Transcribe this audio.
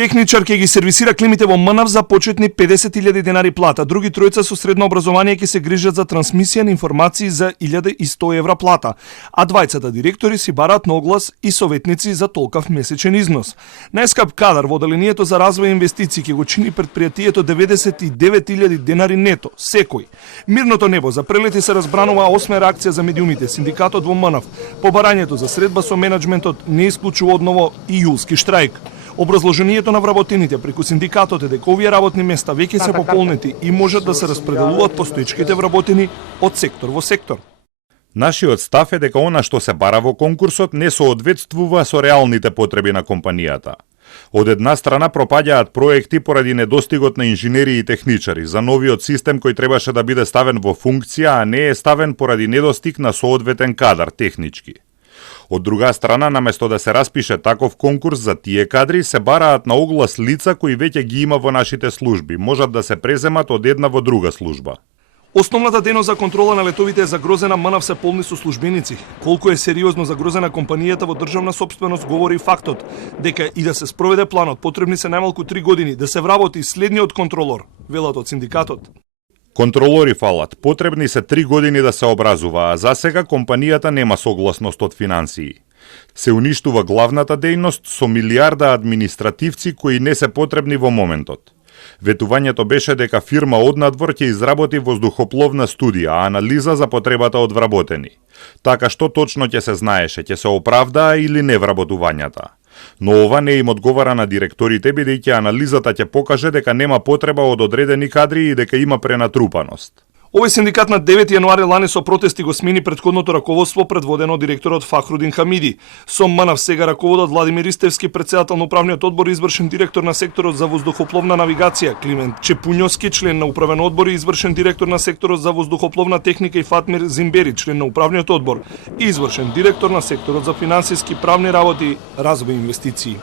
Техничар ќе ги сервисира климите во МНАВ за почетни 50.000 денари плата. Други тројца со средно образование ќе се грижат за трансмисија на информации за 1.100 евра плата, а двајцата директори си бараат на оглас и советници за толкав месечен износ. Најскап кадар во оделението за развој и инвестиции ќе го чини претпријатието 99.000 денари нето, секој. Мирното небо за прелети се разбранува 8 реакција за медиумите, синдикатот во МНАВ. Побарањето за средба со менаџментот не исклучува одново и јулски штрајк. Образложението на вработените преку синдикатот е дека овие работни места веќе се пополнети и можат да се распределуваат постоечките вработени од сектор во сектор. Нашиот став е дека она што се бара во конкурсот не соодветствува со реалните потреби на компанијата. Од една страна пропаѓаат проекти поради недостигот на инженери и техничари за новиот систем кој требаше да биде ставен во функција, а не е ставен поради недостиг на соодветен кадар технички. Од друга страна, наместо да се распише таков конкурс за тие кадри, се бараат на оглас лица кои веќе ги има во нашите служби, можат да се преземат од една во друга служба. Основната дејност за контрола на летовите е загрозена, МНАВ се полни со службеници. Колку е сериозно загрозена компанијата во државна сопственост говори фактот дека и да се спроведе планот потребни се најмалку 3 години да се вработи следниот контролор, велат од синдикатот. Контролори фалат, потребни се 3 години да се образува, а за сега компанијата нема согласност од финансии. Се уништува главната дејност со милиарда административци кои не се потребни во моментот. Ветувањето беше дека фирма однадвор ќе изработи воздухопловна студија, анализа за потребата од вработени. Така што точно ќе се знаеше, ќе се оправдаа или не вработувањата. Но ова не им одговара на директорите, бидејќи анализата ќе покаже дека нема потреба од одредени кадри и дека има пренатрупаност. Овој синдикат на 9 јануари лани со протести го смени претходното раководство предводено од директорот Фахрудин Хамиди. Со МНАВ сега раководат Владимир Истевски, председател на управниот одбор и извршен директор на секторот за воздухопловна навигација, Климент Чепуњовски, член на управен одбор и извршен директор на секторот за воздухопловна техника, и Фатмир Зимбери, член на управниот одбор и извршен директор на секторот за финансиски правни работи, развој и инвестиции.